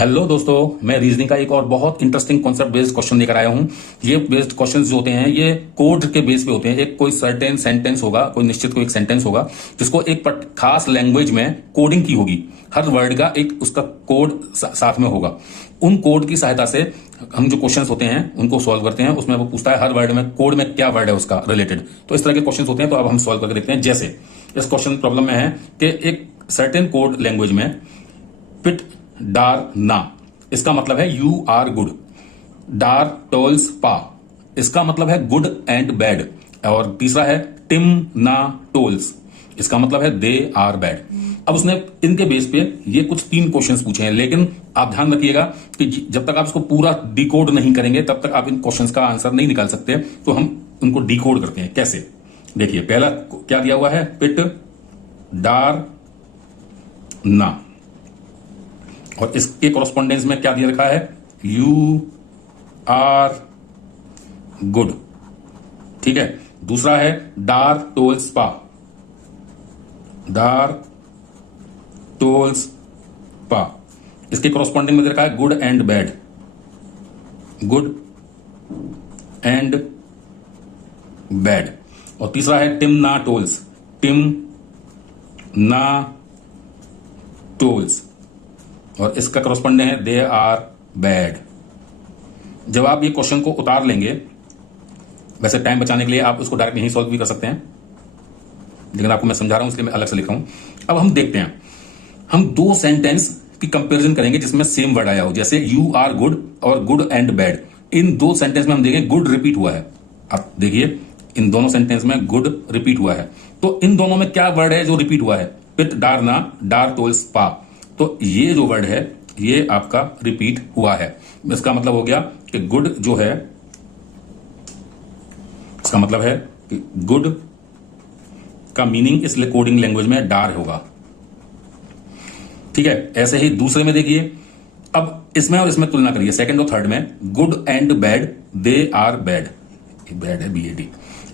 Hello दोस्तों, मैं reasoning का एक और बहुत इंटरेस्टिंग कॉन्सेप्ट बेस्ड क्वेश्चन लेकर आया हूं। ये बेस्ड क्वेश्चंस जो होते हैं ये कोड के बेस पे होते हैं। एक कोई सर्टेन सेंटेंस होगा, कोई निश्चित कोई एक सेंटेंस होगा जिसको एक खास लैंग्वेज में कोडिंग की होगी। हर वर्ड का एक उसका कोड साथ में होगा। उन कोड की सहायता से हम जो क्वेश्चंस होते हैं उनको सॉल्व करते हैं। उसमें वो पूछता है हर वर्ड में कोड में क्या वर्ड है उसका रिलेटेड। तो इस तरह के क्वेश्चंस होते हैं। तो अब हम सॉल्व करके देखते हैं। जैसे इस क्वेश्चन प्रॉब्लम में है कि एक सर्टेन कोड लैंग्वेज में पिट डार ना, इसका मतलब है यू आर गुड। डार टोल्स पा, इसका मतलब है गुड एंड बैड। और तीसरा है टिम ना टोल्स, इसका मतलब है दे आर बैड। अब उसने इनके बेस पे ये कुछ 3 क्वेश्चंस पूछे हैं, लेकिन आप ध्यान रखिएगा कि जब तक आप इसको पूरा डिकोड नहीं करेंगे तब तक आप इन क्वेश्चंस का आंसर नहीं निकाल सकते। तो हम उनको डिकोड करते हैं। कैसे? देखिए, पहला क्या दिया हुआ है, पिट डार ना, और इसके कॉरेस्पॉन्डेंस में क्या दिया रखा है, यू आर गुड। ठीक है। दूसरा है डार टोल्स पा, डार टोल्स पा, इसके कॉरेस्पॉन्डिंग में दे रखा है good and bad, good and bad. और तीसरा है टिम ना टोल्स, टिम ना टोल्स, और इसका करस्पॉन्डिंग है दे आर बैड। जब आप ये क्वेश्चन को उतार लेंगे, वैसे टाइम बचाने के लिए आप उसको डायरेक्ट यहीं सॉल्व भी कर सकते हैं, लेकिन आपको मैं समझा रहा हूं इसलिए मैं अलग से लिखा हूं। अब हम देखते हैं, हम 2 सेंटेंस की कंपैरिजन करेंगे जिसमें सेम वर्ड आया हो, जैसे यू आर गुड और good and bad. In 2 sentence में हम देखेंगे गुड रिपीट हुआ है। आप देखिए, इन दोनों सेंटेंस में गुड रिपीट हुआ है। तो इन दोनों में क्या वर्ड है जो रिपीट हुआ है, पिट डार ना, डार टोल्स पा। तो ये जो वर्ड है ये आपका रिपीट हुआ है। इसका मतलब हो गया कि गुड जो है, इसका मतलब है कि गुड का मीनिंग इस कोडिंग लैंग्वेज में डार होगा। ठीक है। ऐसे ही दूसरे में देखिए, अब इसमें और इसमें तुलना करिए, सेकंड और थर्ड में good and bad, they are bad, bad है BAD,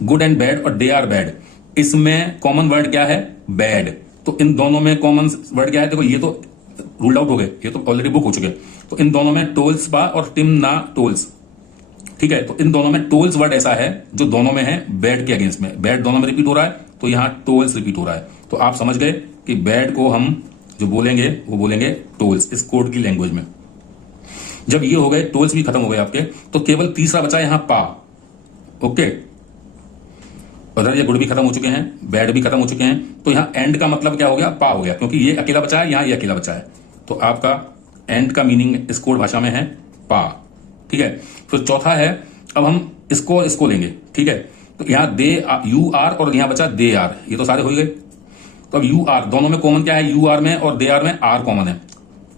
गुड एंड बैड और दे आर बैड। इसमें कॉमन वर्ड क्या है, बैड। तो इन दोनों में कॉमन वर्ड क्या है, देखो ये तो रूल्ड आउट हो गए, ये तो ऑलरेडी बुक हो चुके। तो इन दोनों में टोल्स पा और टिम ना टोल्स। ठीक है। तो इन दोनों में टोल्स वर्ड ऐसा है जो दोनों में है बैड के अगेंस्ट में, बैड दोनों में रिपीट हो रहा है, तो यहां टोल्स रिपीट हो रहा है। तो आप समझ गए कि बैड को हम जो बोलेंगे वो बोलेंगे टोल्स इस कोड की लैंग्वेज में। जब ये हो गए, टोल्स भी खत्म हो गए आपके, तो केवल तीसरा बचा यहां पा। ओके। उधर ये गुड भी खत्म हो चुके हैं, बैड भी खत्म हो चुके हैं, तो यहां एंड का मतलब क्या हो गया, पा हो गया, क्योंकि ये अकेला बचा है, यहां ये अकेला बचा है। तो आपका एंड का मीनिंग इस कोड भाषा में है पा। ठीक है। फिर चौथा है, अब हम इसको लेंगे। ठीक है। तो यहां दे यू आर और यहां बचा दे आर, ये तो सारे हो गए। तो अब यू आर, दोनों में कॉमन क्या है, यू आर में और दे आर में आर कॉमन है।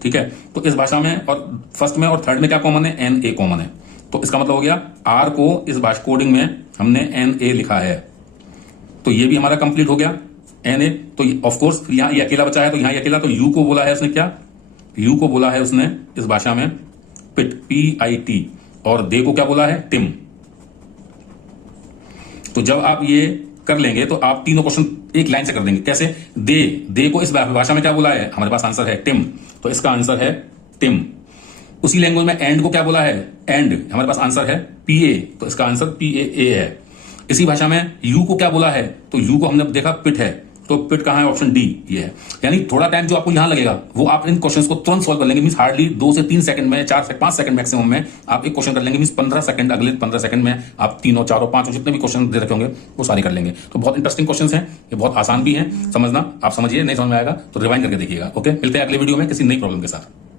ठीक है। तो इस भाषा में और फर्स्ट में और थर्ड में क्या कॉमन है, NA कॉमन है। तो इसका मतलब हो गया आर को इस भाषा कोडिंग में हमने NA लिखा है, तो ये भी हमारा कंप्लीट हो गया NA। तो ऑफकोर्स यहां ये अकेला बचा है, तो यहां ये अकेला, तो यू को बोला है उसने क्या, यू को बोला है उसने इस भाषा में पिट, PIT, और दे को क्या बोला है, टिम। तो जब आप ये कर लेंगे तो आप तीनों क्वेश्चन एक लाइन से कर देंगे। कैसे? दे को इस भाषा में क्या बोला है, हमारे पास आंसर है टिम, तो इसका आंसर है टिम। उसी लैंग्वेज में एंड को क्या बोला है, एंड, हमारे पास आंसर है PA, तो इसका आंसर PAA है। इसी भाषा में यू को क्या बोला है, तो यू को हमने देखा पिट है, तो पिट कहां है, ऑप्शन D ये है। यानी थोड़ा टाइम जो आपको यहां लगेगा वो आप इन क्वेश्चंस को तुरंत सॉल्व कर लेंगे। मींस हार्डली 2 से 3 सेकंड में, 4 से 5 सेकंड मैक्सिमम में आप एक क्वेश्चन कर लेंगे। मींस 15 सेकंड, अगले 15 सेकंड में आप 3 4 5 जितने भी क्वेश्चन दे रखे होंगे वो सारे कर लेंगे। तो बहुत इंटरेस्टिंग क्वेश्चन हैं, ये बहुत आसान भी हैं समझना। आप समझिए, नहीं समझ में आएगा तो रिवाइंड करके देखिएगा। ओके, मिलते हैं अगले वीडियो में किसी नई प्रॉब्लम के साथ।